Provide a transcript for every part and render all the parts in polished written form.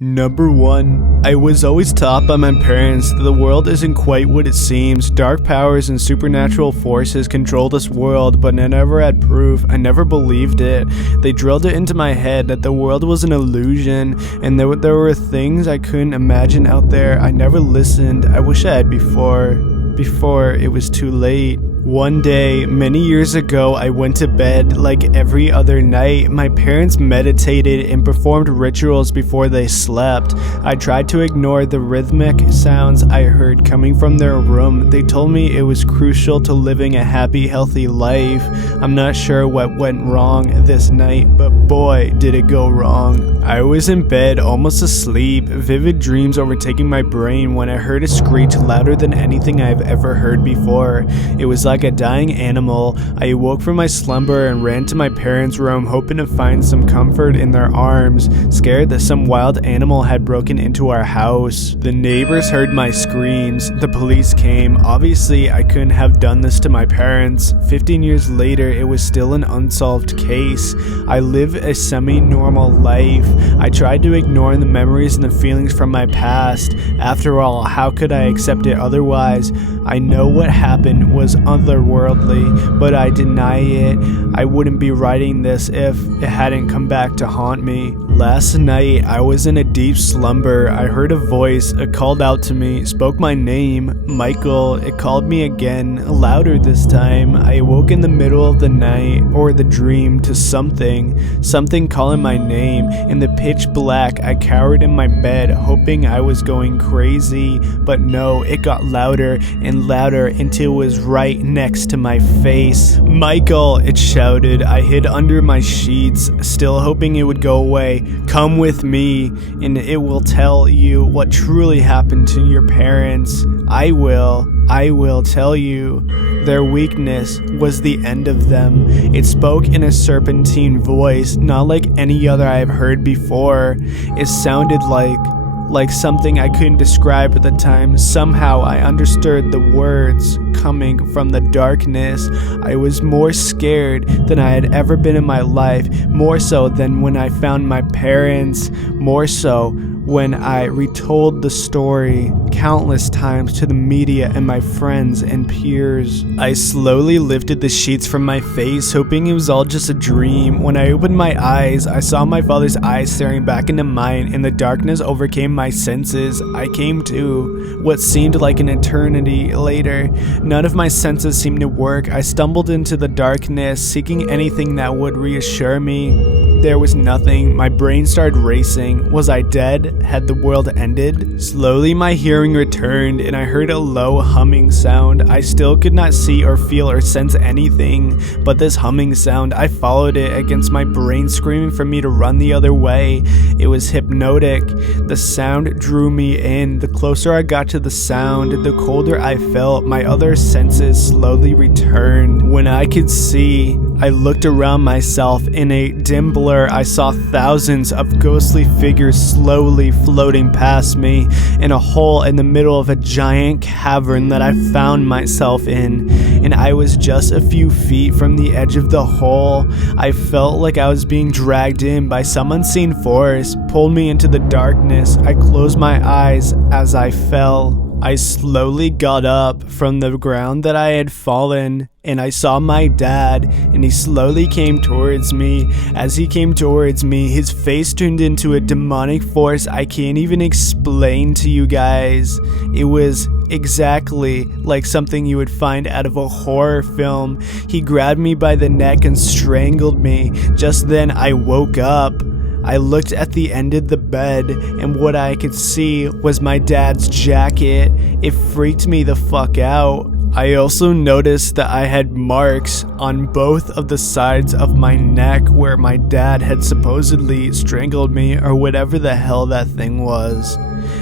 Number 1. I was always taught by my parents that the world isn't quite what it seems. Dark powers and supernatural forces control this world, but I never had proof. I never believed it. They drilled it into my head that the world was an illusion, and there were things I couldn't imagine out there. I never listened. I wish I had before it was too late. One day, many years ago, I went to bed like every other night. My parents meditated and performed rituals before they slept. I tried to ignore the rhythmic sounds I heard coming from their room. They told me it was crucial to living a happy, healthy life. I'm not sure what went wrong this night, but boy, did it go wrong. I was in bed, almost asleep, vivid dreams overtaking my brain when I heard a screech louder than anything I've ever heard before. It was like a dying animal. I awoke from my slumber and ran to my parents' room, hoping to find some comfort in their arms, scared that some wild animal had broken into our house. The neighbors heard my screams. The police came. Obviously, I couldn't have done this to my parents. 15 years later, it was still an unsolved case. I live a semi-normal life. I tried to ignore the memories and the feelings from my past. After all, how could I accept it otherwise? I know what happened was otherworldly, but I deny it. I wouldn't be writing this if it hadn't come back to haunt me. Last night, I was in a deep slumber. I heard a voice. It called out to me, spoke my name, Michael. It called me again, louder this time. I awoke in the middle of the night, or the dream, to something calling my name. In the pitch black, I cowered in my bed, hoping I was going crazy. But no, it got louder and louder until it was right next to my face. Michael, it shouted. I hid under my sheets, still hoping it would go away. Come with me, and it will tell you what truly happened to your parents. I will tell you. Their weakness was the end of them. It spoke in a serpentine voice, not like any other I have heard before. It sounded like something I couldn't describe at the time. Somehow I understood the words coming from the darkness. I was more scared than I had ever been in my life, more so than when I found my parents, more so when I retold the story countless times to the media and my friends and peers. I slowly lifted the sheets from my face, hoping it was all just a dream. When I opened my eyes, I saw my father's eyes staring back into mine, and the darkness overcame my senses. I came to what seemed like an eternity later. None of my senses seemed to work. I stumbled into the darkness, seeking anything that would reassure me. There was nothing. My brain started racing. Was I dead? Had the world ended? Slowly my hearing returned, and I heard a low humming sound. I still could not see or feel or sense anything, but this humming sound, I followed it against my brain, screaming for me to run the other way. It was hypnotic. The sound drew me in. The closer I got to the sound, the colder I felt. My other senses slowly returned. When I could see, I looked around myself. In a dim blur, I saw thousands of ghostly figures slowly floating past me in a hole in the middle of a giant cavern that I found myself in, and I was just a few feet from the edge of the hole. I felt like I was being dragged in by some unseen force, pulled me into the darkness. I closed my eyes as I fell. I slowly got up from the ground that I had fallen, and I saw my dad, and he slowly came towards me. As he came towards me, his face turned into a demonic force I can't even explain to you guys. It was exactly like something you would find out of a horror film. He grabbed me by the neck and strangled me. Just then I woke up. I looked at the end of the bed, and what I could see was my dad's jacket. It freaked me the fuck out. I also noticed that I had marks on both of the sides of my neck where my dad had supposedly strangled me, or whatever the hell that thing was.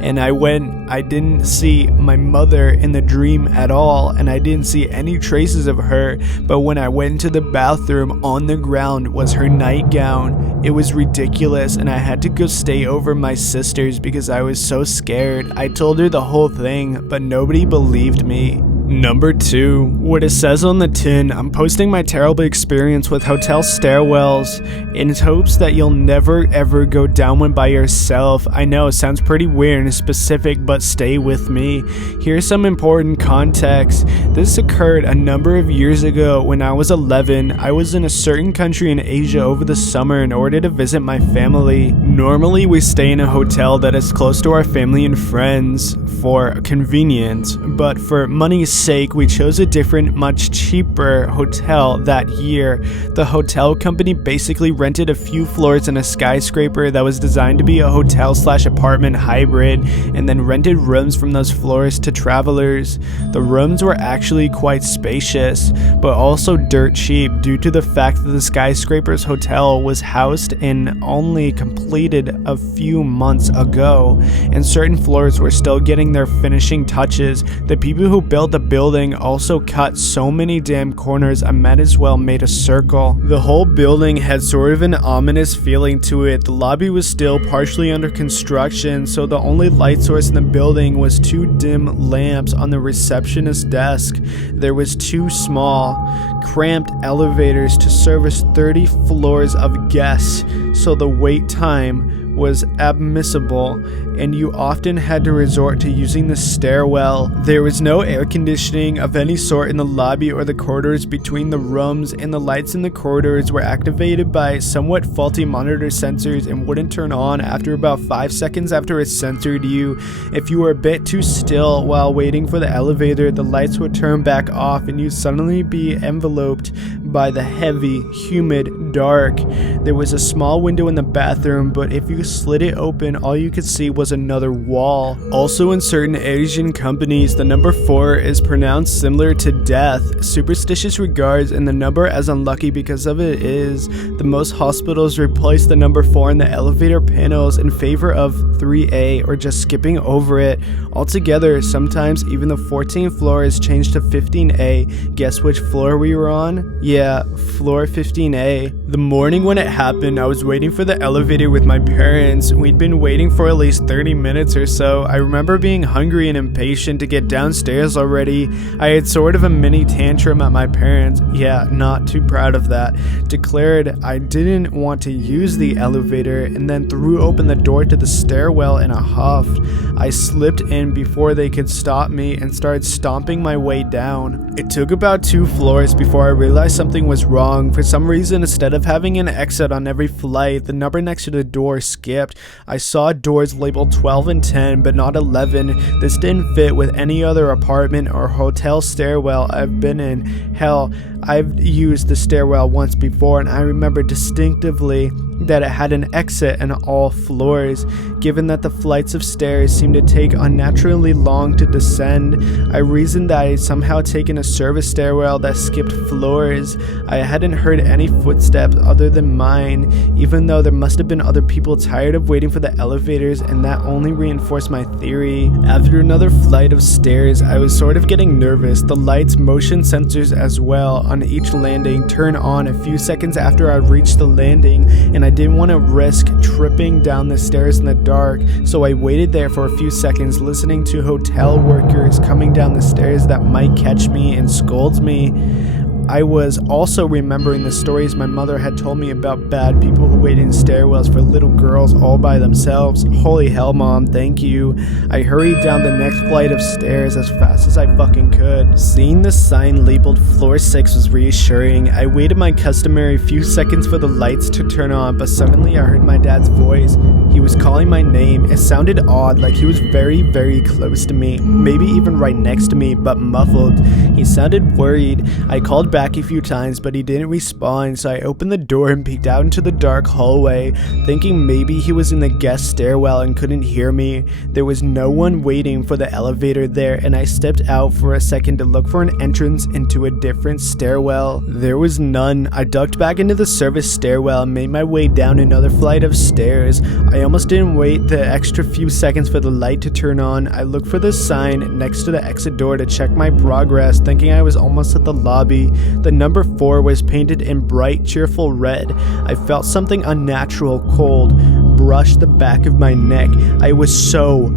And I didn't see my mother in the dream at all, and I didn't see any traces of her, but when I went into the bathroom, on the ground was her nightgown. It was ridiculous, and I had to go stay over my sister's because I was so scared. I told her the whole thing, but nobody believed me. Number 2. What it says on the tin, I'm posting my terrible experience with hotel stairwells in hopes that you'll never ever go down one by yourself. I know it sounds pretty weird and specific, but stay with me. Here's some important context. This occurred a number of years ago when I was 11. I was in a certain country in Asia over the summer in order to visit my family. Normally we stay in a hotel that is close to our family and friends for convenience, but for money's sake we chose a different, much cheaper hotel that year. The hotel company basically rented a few floors in a skyscraper that was designed to be a hotel/apartment hybrid, and then rented rooms from those floors to travelers. The rooms were actually quite spacious, but also dirt cheap due to the fact that the skyscraper's hotel was housed and only completed a few months ago, and certain floors were still getting their finishing touches. The people who built the building also cut so many damn corners I might as well made a circle. The whole building had sort of an ominous feeling to it. The lobby was still partially under construction, so the only light source in the building was 2 dim lamps on the receptionist's desk. There was 2 small, cramped elevators to service 30 floors of guests, so the wait time was admissible, and you often had to resort to using the stairwell. There was no air conditioning of any sort in the lobby or the corridors between the rooms, and the lights in the corridors were activated by somewhat faulty monitor sensors and wouldn't turn on after about 5 seconds after it censored you. If you were a bit too still while waiting for the elevator, the lights would turn back off and you'd suddenly be enveloped by the heavy, humid dark. There was a small window in the bathroom, but if you slid it open, all you could see was another wall. Also, in certain Asian companies, the number 4 is pronounced similar to death. Superstitious regards, and the number as unlucky because of it is. The most hospitals replace the number 4 in the elevator panels in favor of 3A or just skipping over it altogether. Sometimes even the 14th floor is changed to 15A. Guess which floor we were on? Yeah, floor 15A. The morning when it happened, I was waiting for the elevator with my parents. We'd been waiting for at least 30 minutes or so. I remember being hungry and impatient to get downstairs already. I had sort of a mini tantrum at my parents. Yeah, not too proud of that. Declared I didn't want to use the elevator and then threw open the door to the stairwell in a huff. I slipped in before they could stop me and started stomping my way down. It took about 2 floors before I realized something was wrong. For some reason, instead of having an exit on every flight, the number next to the door skipped. I saw doors labeled 12 and 10, but not 11. This didn't fit with any other apartment or hotel stairwell I've been in. Hell, I've used the stairwell once before, and I remember distinctively that it had an exit in all floors. Given that the flights of stairs seemed to take unnaturally long to descend, I reasoned that I had somehow taken a service stairwell that skipped floors. I hadn't heard any footsteps other than mine, even though there must have been other people tired of waiting for the elevators, and that only reinforced my theory. After another flight of stairs, I was sort of getting nervous. The lights, motion sensors as well, on each landing turned on a few seconds after I reached the landing, and I didn't want to risk tripping down the stairs in the dark, so I waited there for a few seconds, listening to hotel workers coming down the stairs that might catch me and scold me. I was also remembering the stories my mother had told me about bad people who wait in stairwells for little girls all by themselves. Holy hell, Mom, thank you. I hurried down the next flight of stairs as fast as I fucking could. Seeing the sign labeled floor 6 was reassuring. I waited my customary few seconds for the lights to turn on, but suddenly I heard my dad's voice. He was calling my name. It sounded odd, like he was very, very close to me, maybe even right next to me, but muffled. He sounded worried. I called back a few times, but he didn't respond, so I opened the door and peeked out into the dark hallway, thinking maybe he was in the guest stairwell and couldn't hear me. There was no one waiting for the elevator there, and I stepped out for a second to look for an entrance into a different stairwell. There was none. I ducked back into the service stairwell and made my way down another flight of stairs. I almost didn't wait the extra few seconds for the light to turn on. I looked for the sign next to the exit door to check my progress, thinking I was almost at the lobby. The number 4 was painted in bright, cheerful red. I felt something unnatural, cold, brushed the back of my neck. I was so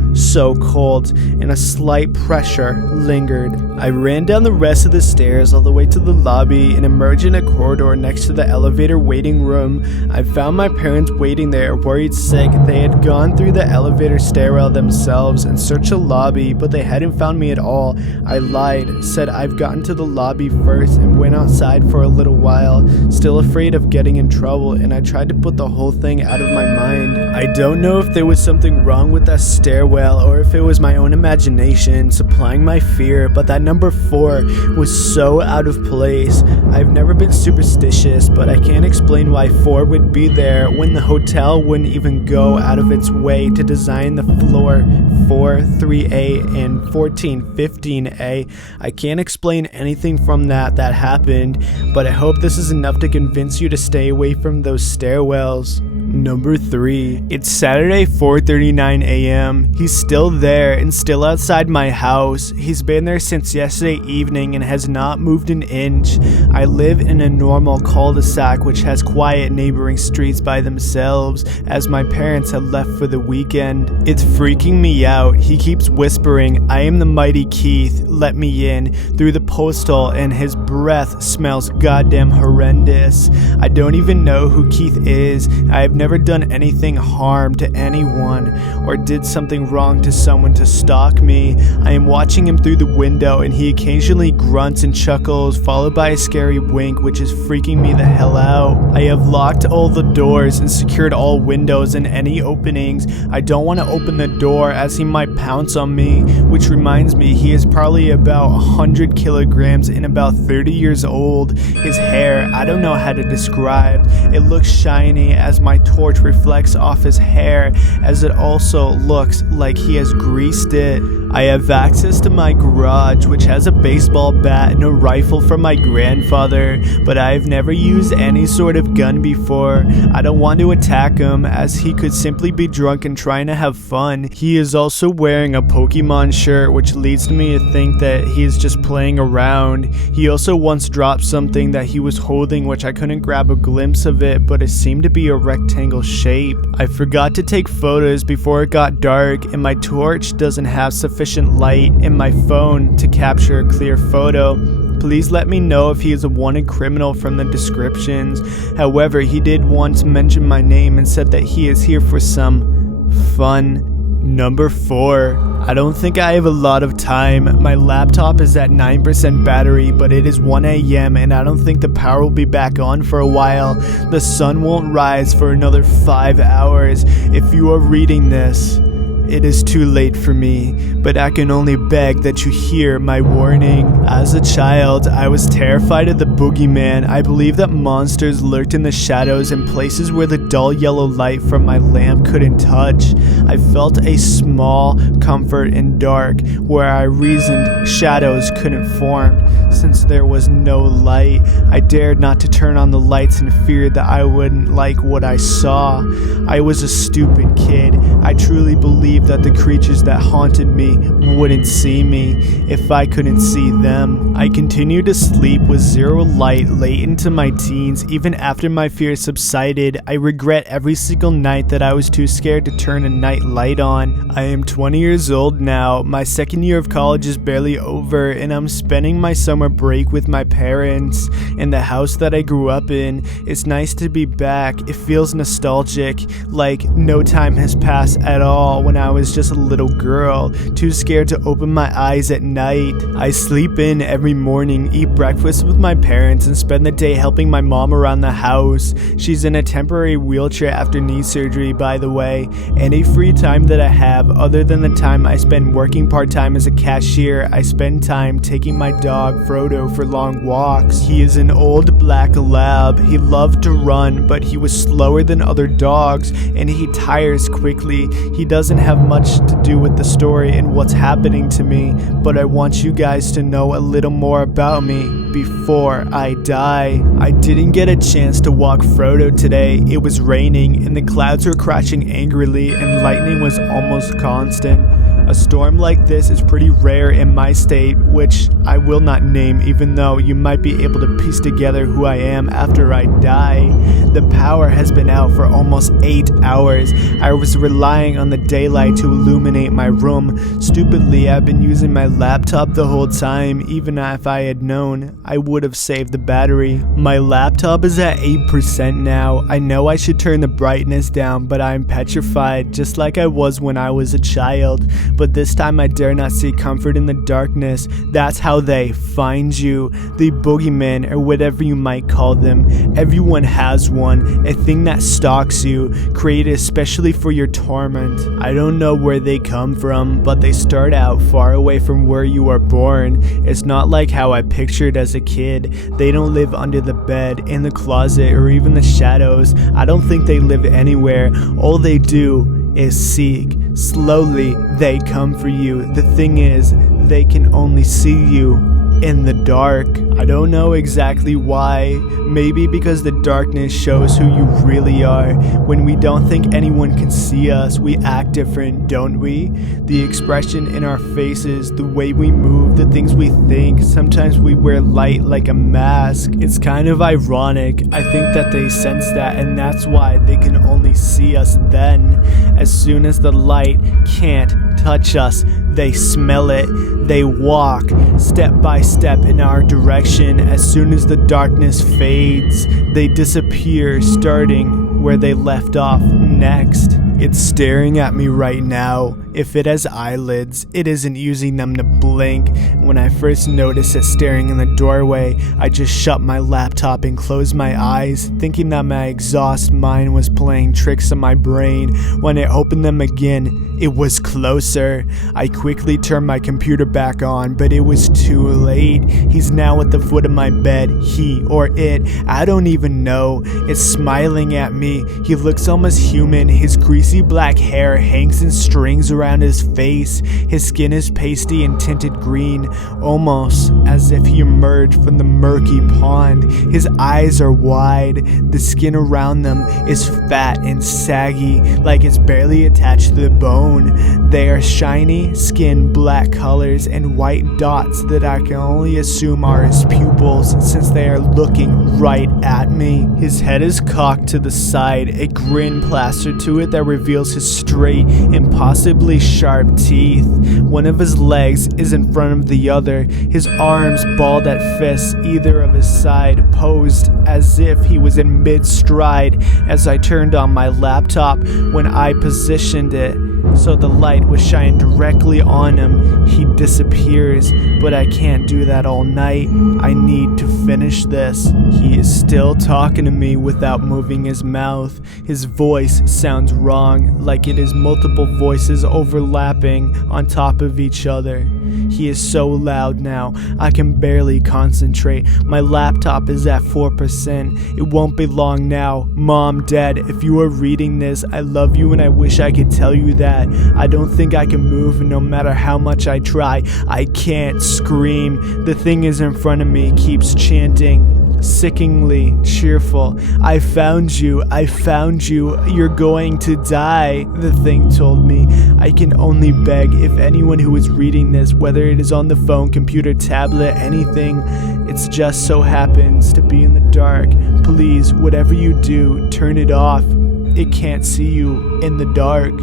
cold, and a slight pressure lingered. I ran down the rest of the stairs all the way to the lobby and emerged in a corridor next to the elevator waiting room. I found my parents waiting there, worried sick. They had gone through the elevator stairwell themselves and searched the lobby, but they hadn't found me at all. I lied, said I've gotten to the lobby first, and went outside for a little while, still afraid of getting in trouble, and I tried to put the whole thing out of my mind. I don't know if there was something wrong with that stairwell or if it was my own imagination supplying my fear, but that number 4 was so out of place. I've never been superstitious, but I can't explain why 4 would be there when the hotel wouldn't even go out of its way to design the floor 4, 3A, and 14, 15A. I can't explain anything from that happened, but I hope this is enough to convince you to stay away from those stairwells. Number 3. It's Saturday, 4:39 a.m. He's still there and still outside my house. He's been there since yesterday evening and has not moved an inch. I live in a normal cul-de-sac which has quiet neighboring streets by themselves, as my parents have left for the weekend. It's freaking me out. He keeps whispering, "I am the mighty Keith, let me in," through the postal, and his breath smells goddamn horrendous. I don't even know who Keith is. I have never done anything harm to anyone or did something wrong to someone to stalk me. I am watching him through the window and he occasionally grunts and chuckles, followed by a scary wink, which is freaking me the hell out. I have locked all the doors and secured all windows and any openings. I don't want to open the door as he might pounce on me, which reminds me he is probably about 100 kilograms and about 30 years old. His hair, I don't know how to describe. It looks shiny as my torch reflects off his hair, as it also looks like he has greased it. I have access to my garage, which has a baseball bat and a rifle from my grandfather, but I have never used any sort of gun before. I don't want to attack him, as he could simply be drunk and trying to have fun. He is also wearing a Pokemon shirt, which leads me to think that he is just playing around. He also once dropped something that he was holding, which I couldn't grab a glimpse of it, but it seemed to be a rectangle shape. I forgot to take photos before it got dark, and my torch doesn't have sufficient light in my phone to capture a clear photo. Please let me know if he is a wanted criminal from the descriptions. However, he did once mention my name and said that he is here for some fun. Number 4. I don't think I have a lot of time. My laptop is at 9% battery, but it is 1 a.m. and I don't think the power will be back on for a while. The sun won't rise for another 5 hours. If you are reading this, it is too late for me, but I can only beg that you hear my warning. As a child, I was terrified of the boogeyman. I believe that monsters lurked in the shadows in places where the dull yellow light from my lamp couldn't touch. I felt a small comfort in dark, where I reasoned shadows couldn't form. Since there was no light, I dared not to turn on the lights in fear that I wouldn't like what I saw. I was a stupid kid. I truly believed that the creatures that haunted me wouldn't see me if I couldn't see them. I continued to sleep with zero light late into my teens. Even after my fear subsided, I regret every single night that I was too scared to turn a night light on. I am 20 years old now. My second year of college is barely over, and I'm spending my summer break with my parents in the house that I grew up in. It's nice to be back. It feels nostalgic, like no time has passed at all when I was just a little girl, too scared to open my eyes at night. I sleep in every morning, eat breakfast with my parents, and spend the day helping my mom around the house. She's in a temporary wheelchair after knee surgery, by the way. Any free time that I have, other than the time I spend working part-time as a cashier, I spend time taking my dog Frodo for long walks. He is an old black lab. He loved to run, but he was slower than other dogs, and he tires quickly. He doesn't have much to do with the story and what's happening to me, but I want you guys to know a little more about me before I die. I didn't get a chance to walk Frodo today. It was raining and the clouds were crashing angrily and lightning was almost constant. A storm like this is pretty rare in my state, which I will not name, even though you might be able to piece together who I am after I die. The power has been out for almost 8 hours. I was relying on the daylight to illuminate my room. Stupidly, I've been using my laptop the whole time. Even if I had known, I would have saved the battery. My laptop is at 8% now. I know I should turn the brightness down, but I'm petrified, just like I was when I was a child. But this time I dare not seek comfort in the darkness. That's how they find you. The boogeymen, or whatever you might call them. Everyone has one, a thing that stalks you, created especially for your torment. I don't know where they come from, but they start out far away from where you are born. It's not like how I pictured as a kid. They don't live under the bed, in the closet, or even the shadows. I don't think they live anywhere. All they do is seek. Slowly, they come for you. The thing is, they can only see you in the dark. I don't know exactly why. Maybe because the darkness shows who you really are. When we don't think anyone can see us, we act different, don't we? The expression in our faces, the way we move, the things we think. Sometimes we wear light like a mask. It's kind of ironic. I think that they sense that, and that's why they can only see us then. As soon as the light can't touch us, they smell it. They walk step by step in our direction. As soon as the darkness fades, they disappear, starting where they left off next. It's staring at me right now. If it has eyelids, it isn't using them to blink. When I first noticed it staring in the doorway, I just shut my laptop and closed my eyes, thinking that my exhaust mind was playing tricks on my brain. When I opened them again, it was closer. I quickly turned my computer back on, but it was too late. He's now at the foot of my bed. He or it, I don't even know. It's smiling at me. He looks almost human. His greasy black hair hangs in strings around his face. His skin is pasty and tinted green, almost as if he emerged from the murky pond. His eyes are wide. The skin around them is fat and saggy, like it's barely attached to the bone. They are shiny skin, black colors, and white dots that I can only assume are his pupils, since they are looking right at me. His head is cocked to the side, a grin plastered to it that reveals his straight, impossibly sharp teeth. One of his legs is in front of the other, his arms balled at fists, either of his side, posed as if he was in mid-stride. As I turned on my laptop, when I positioned it so the light was shining directly on him, he disappears. But I can't do that all night. I need to finish this. He is still talking to me without moving his mouth. His voice sounds wrong, like it is multiple voices overlapping on top of each other. He is so loud now, I can barely concentrate. My laptop is at 4%. It won't be long now. Mom, Dad, if you are reading this, I love you and I wish I could tell you that. I don't think I can move, and no matter how much I try, I can't scream. The thing is in front of me keeps chanting, sickeningly cheerful. I found you, you're going to die, the thing told me. I can only beg, if anyone who is reading this, whether it is on the phone, computer, tablet, anything, it just so happens to be in the dark, please, whatever you do, turn it off. It can't see you in the dark.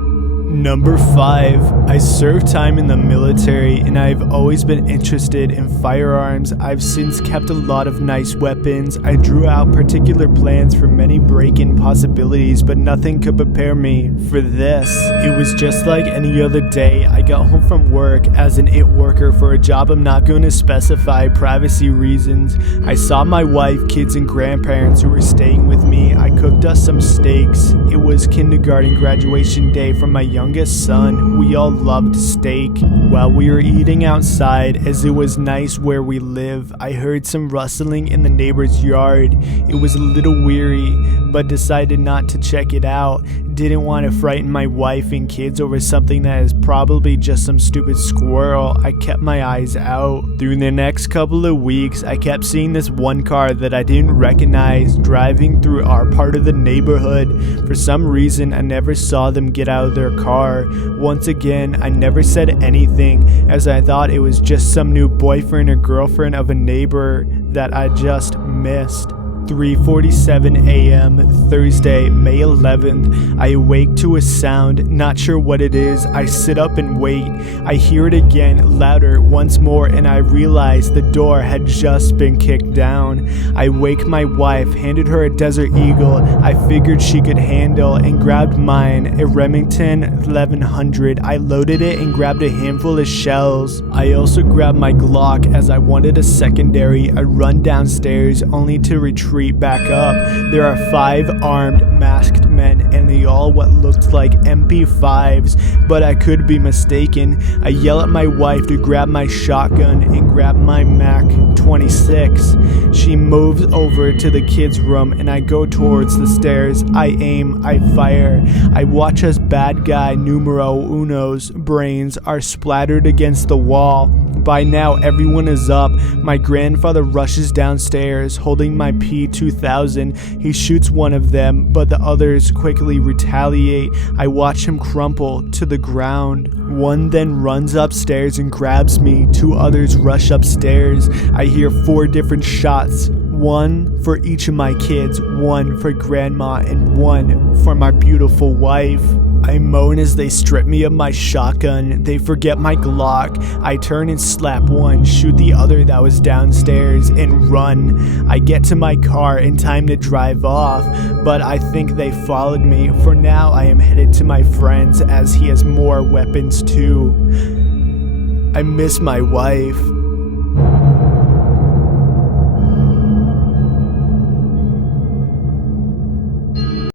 Number 5. I served time in the military and I've always been interested in firearms. I've since kept a lot of nice weapons. I drew out particular plans for many break-in possibilities, but nothing could prepare me for this. It was just like any other day. I got home from work as an IT worker for a job I'm not going to specify, privacy reasons. I saw my wife, kids, and grandparents who were staying with me. I cooked us some steaks. It was kindergarten graduation day for my youngest son. We all loved steak. While we were eating outside, as it was nice where we live, I heard some rustling in the neighbor's yard. It was a little weary, but decided not to check it out. Didn't want to frighten my wife and kids over something that is probably just some stupid squirrel. I kept my eyes out. Through the next couple of weeks, I kept seeing this one car that I didn't recognize driving through our part of the neighborhood. For some reason, I never saw them get out of their car car. Once again, I never said anything, as I thought it was just some new boyfriend or girlfriend of a neighbor that I just missed. 3:47 a.m. Thursday, May 11th. I awake to a sound, not sure what it is. I sit up and wait. I hear it again, louder, once more, and I realize the door had just been kicked down. I wake my wife, handed her a Desert Eagle I figured she could handle, and grabbed mine, a Remington 1100. I loaded it and grabbed a handful of shells. I also grabbed my Glock as I wanted a secondary. I run downstairs only to retreat back up. There are 5 armed, masked men, and they all what looked like MP5s, but I could be mistaken. I yell at my wife to grab my shotgun and grab my Mac 26. She moves over to the kids' room and I go towards the stairs. I aim, I fire. I watch as bad guy numero uno's brains are splattered against the wall. By now, everyone is up. My grandfather rushes downstairs, holding my P2000. He shoots one of them, but the others quickly retaliate. I watch him crumple to the ground. One then runs upstairs and grabs me. 2 others rush upstairs. I hear 4 different shots. 1 for each of my kids, 1 for grandma, and 1 for my beautiful wife. I moan as they strip me of my shotgun. They forget my Glock. I turn and slap one, shoot the other that was downstairs, and run. I get to my car in time to drive off, but I think they followed me. For now, I am headed to my friend's as he has more weapons too. I miss my wife.